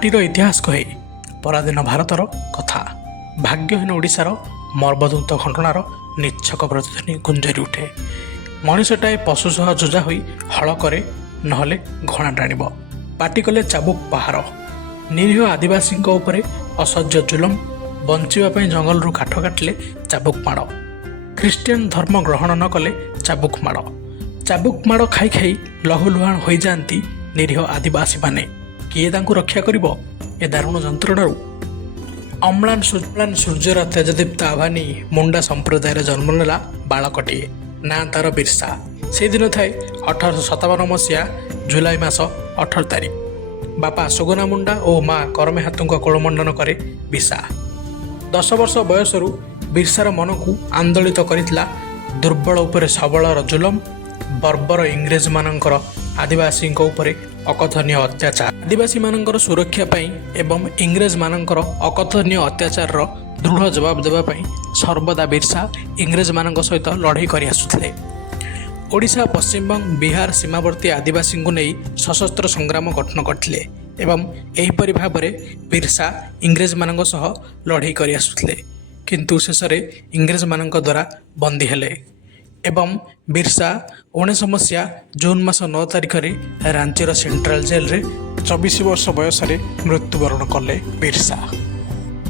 ମାଟିର ଇତିହାସ କହେ ପରାଧୀନ ଭାରତର କଥା। ଭାଗ୍ୟହୀନ ଓଡ଼ିଶାର ମର୍ମନ୍ତୁଦ ଘଟଣାର ନିଚ୍ଛକ ପ୍ରତିଧ୍ୱନି ଗୁଞ୍ଜରି ଉଠେ। ମଣିଷଟାଏ ପଶୁ ସହ ଯୁଜା ହୋଇ ହଳ କରେ, ନହେଲେ ଘୋଣା ଟାଣିବ। ପାଟି କଲେ ଚାବୁକ ପାହାର। ନିରୀହ ଆଦିବାସୀଙ୍କ ଉପରେ ଅସହ୍ୟ ଜୁଲମ। ବଞ୍ଚିବା ପାଇଁ ଜଙ୍ଗଲରୁ କାଠ କାଟିଲେ ଚାବୁକ ମାଡ଼। ଖ୍ରୀଷ୍ଟିଆନ ଧର୍ମ ଗ୍ରହଣ ନ କଲେ ଚାବୁକ ମାଡ଼। ଚାବୁକ ମାଡ଼ ଖାଇ ଖାଇ ଲହୁଲୁହାଣ ହୋଇଯାଆନ୍ତି ନିରୀହ ଆଦିବାସୀମାନେ। କିଏ ତାଙ୍କୁ ରକ୍ଷା କରିବ ଏ ଦାରୁଣ ଯନ୍ତ୍ରଣାରୁ? ଅମ୍ଳାନ ସୂର୍ଯ୍ୟର ତେଜଦୀପ୍ତ ଆଭାନୀ ମୁଣ୍ଡା ସମ୍ପ୍ରଦାୟରେ ଜନ୍ମ ନେଲା ବାଳକଟିଏ। ନାଁ ତାର ବିର୍ସା। ସେଦିନ ଥାଏ 1857 ମସିହା ଜୁଲାଇ ମାସ 18 ତାରିଖ। ବାପା ସୁଗନା ମୁଣ୍ଡା ଓ ମା କରମେ ହାତୁଙ୍କ କୋଳମଣ୍ଡନ କରେ ବିର୍ସା। 10 ବର୍ଷ ବୟସରୁ ବିର୍ସାର ମନକୁ ଆନ୍ଦୋଳିତ କରିଥିଲା ଦୁର୍ବଳ ଉପରେ ସବଳର ଜୁଲମ, ବର୍ବର ଇଂରେଜମାନଙ୍କର ଆଦିବାସୀଙ୍କ ଉପରେ ଅକଥନୀୟ ଅତ୍ୟାଚାର। ଆଦିବାସୀମାନଙ୍କର ସୁରକ୍ଷା ପାଇଁ ଏବଂ ଇଂରେଜମାନଙ୍କର ଅକଥନୀୟ ଅତ୍ୟାଚାରର ଦୃଢ଼ ଜବାବ ଦେବା ପାଇଁ ସର୍ବଦା ବିର୍ସା ଇଂରେଜମାନଙ୍କ ସହିତ ଲଢ଼େଇ କରି ଆସୁଥିଲେ। ଓଡ଼ିଶା, ପଶ୍ଚିମବଙ୍ଗ, ବିହାର ସୀମାବର୍ତ୍ତୀ ଆଦିବାସୀଙ୍କୁ ନେଇ ସଶସ୍ତ୍ର ସଂଗ୍ରାମ ଗଠନ କରିଥିଲେ ଏବଂ ଏହିପରି ଭାବରେ ବିର୍ସା ଇଂରେଜମାନଙ୍କ ସହ ଲଢ଼େଇ କରି ଆସୁଥିଲେ। କିନ୍ତୁ ଶେଷରେ ଇଂରେଜମାନଙ୍କ ଦ୍ୱାରା ବନ୍ଦୀ ହେଲେ ଏବଂ ବିର୍ସା 19 ମସିହା ଜୁନ୍ ମାସ 9 ତାରିଖରେ ରାଞ୍ଚିର ସେଣ୍ଟ୍ରାଲ ଜେଲରେ 24 ବର୍ଷ ବୟସରେ ମୃତ୍ୟୁବରଣ କଲେ ବିର୍ସା।